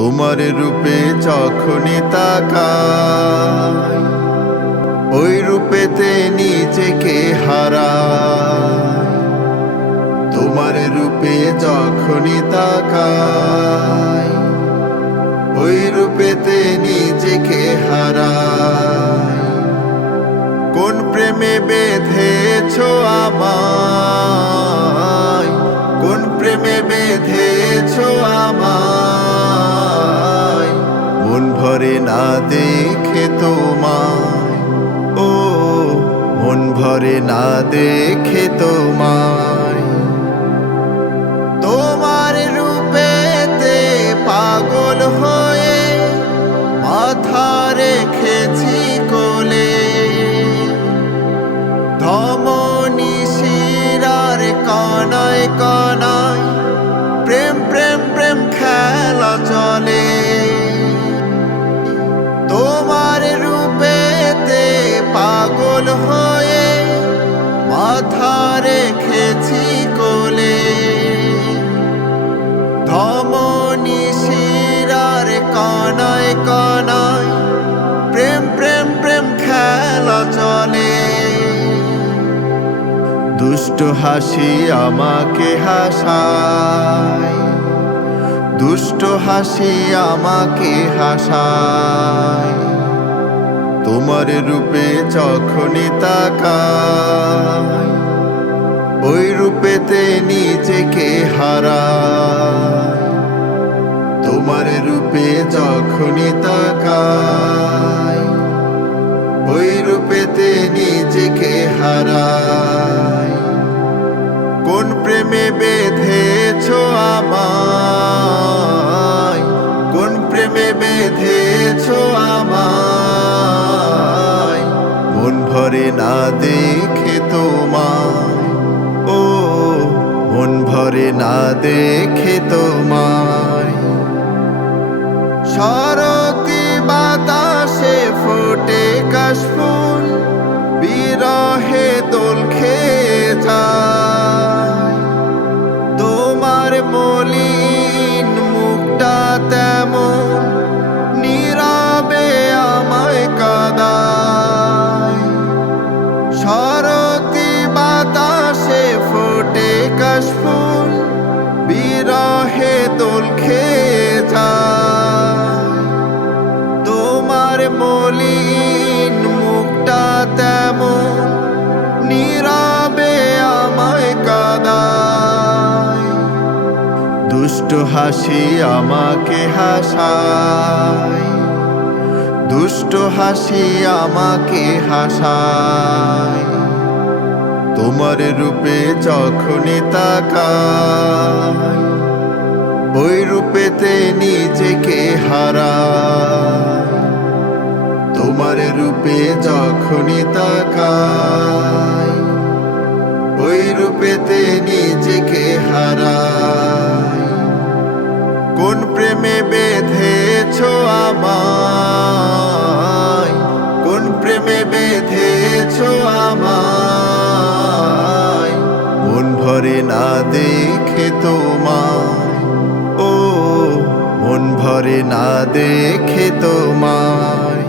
তোমার রূপে যখনই তাকাই, ওই রূপেতে নিজেকে হারা তোমার রূপে যখনই তাকাই, ওই রূপেতে নিজেকে হারাই। কোন প্রেমে বেঁধেছ আমায়? কোন প্রেমে বেঁধেছ না দেখে তোমায়। ও মন ভরে না দেখে তোমায়। দুষ্ট হাসি আমাকে হাসায়। দুষ্ট হাসি আমাকে হাসায়। তোমার রূপে যখনই তাকাই ওই রূপেতে নিজেকে হারাই তোমার রূপে যখনই তাকাই প্রেমে বেঁধেছ আমায়? কোন প্রেমে বেঁধেছ আমায়? মন ভরে না দেখে তোমায়। ও, মন ভরে না দেখে তোমায়। শরতি বাতাসে ফোটে কাশফুল। দুষ্ট হাসি আমাকে হাসায়। দুষ্ট হাসি আমাকে হাসায়। তোমার রূপে যখনই তাকাই ওই রূপেতে নিজেকে হারাই তোমার রূপে যখনই তাকাই ওই রূপেতে নিজেকে হারাই বেঁধেছ আমায়। মন ভরে না দেখে তোমায়। ও মন ভরে না দেখে তোমায়।